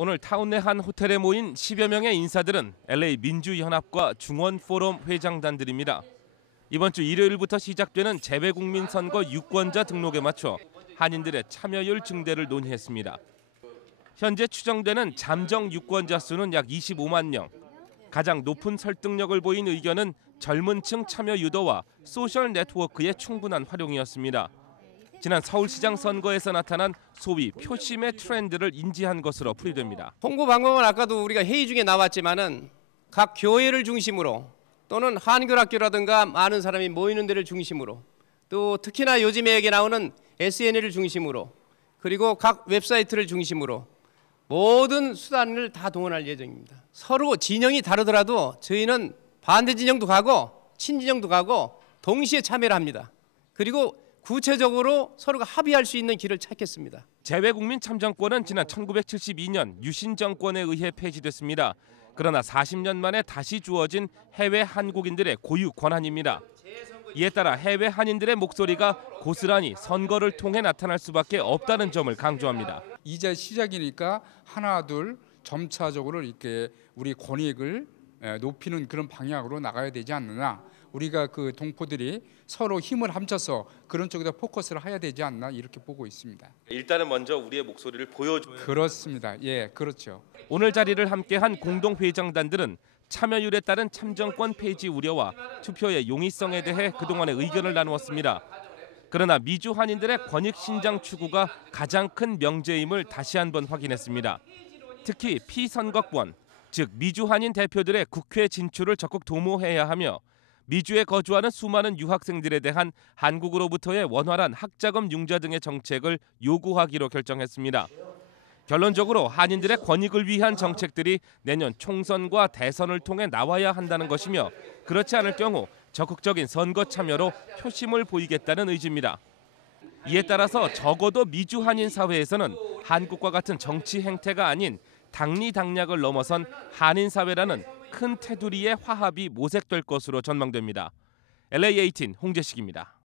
오늘 타운 내 한 호텔에 모인 10여 명의 인사들은 LA 민주연합과 중원포럼 회장단들입니다. 이번 주 일요일부터 시작되는 재외국민 선거 유권자 등록에 맞춰 한인들의 참여율 증대를 논의했습니다. 현재 추정되는 잠정 유권자 수는 약 25만 명. 가장 높은 설득력을 보인 의견은 젊은 층 참여 유도와 소셜 네트워크의 충분한 활용이었습니다. 지난 서울시장 선거에서 나타난 소위 표심의 트렌드를 인지한 것으로 풀이됩니다. 홍보 방법은 아까도 우리가 회의 중에 나왔지만은 각 교회를 중심으로 또는 한글학교라든가 많은 사람이 모이는 데를 중심으로 또 특히나 요즘에 나오는 SNL을 중심으로 그리고 각 웹사이트를 중심으로 모든 수단을 다 동원할 예정입니다. 서로 진영이 다르더라도 저희는 반대 진영도 가고 친진영도 가고 동시에 참여를 합니다. 그리고 구체적으로 서로가 합의할 수 있는 길을 찾겠습니다. 재외국민 참정권은 지난 1972년 유신 정권에 의해 폐지됐습니다. 그러나 40년 만에 다시 주어진 해외 한국인들의 고유 권한입니다. 이에 따라 해외 한인들의 목소리가 고스란히 선거를 통해 나타날 수밖에 없다는 점을 강조합니다. 이제 시작이니까 하나 둘 점차적으로 이렇게 우리 권익을 에, 높이는 그런 방향으로 나가야 되지 않느냐. 우리가 그 동포들이 서로 힘을 합쳐서 그런 쪽에다 포커스를 해야 되지 않나 이렇게 보고 있습니다. 일단은 먼저 우리의 목소리를 보여줘야 그렇습니다. 예, 그렇죠. 오늘 자리를 함께한 공동 회장단들은 참여율에 따른 참정권 폐지 우려와 투표의 용이성에 대해 그동안의 의견을 나누었습니다. 그러나 미주 한인들의 권익 신장 추구가 가장 큰 명제임을 다시 한번 확인했습니다. 특히 피선거권, 즉 미주 한인 대표들의 국회 진출을 적극 도모해야 하며 미주에 거주하는 수많은 유학생들에 대한 한국으로부터의 원활한 학자금 융자 등의 정책을 요구하기로 결정했습니다. 결론적으로 한인들의 권익을 위한 정책들이 내년 총선과 대선을 통해 나와야 한다는 것이며 그렇지 않을 경우 적극적인 선거 참여로 표심을 보이겠다는 의지입니다. 이에 따라서 적어도 미주 한인 사회에서는 한국과 같은 정치 행태가 아닌 당리당략을 넘어선 한인 사회라는 큰 테두리의 화합이 모색될 것으로 전망됩니다. LA18 홍재식입니다.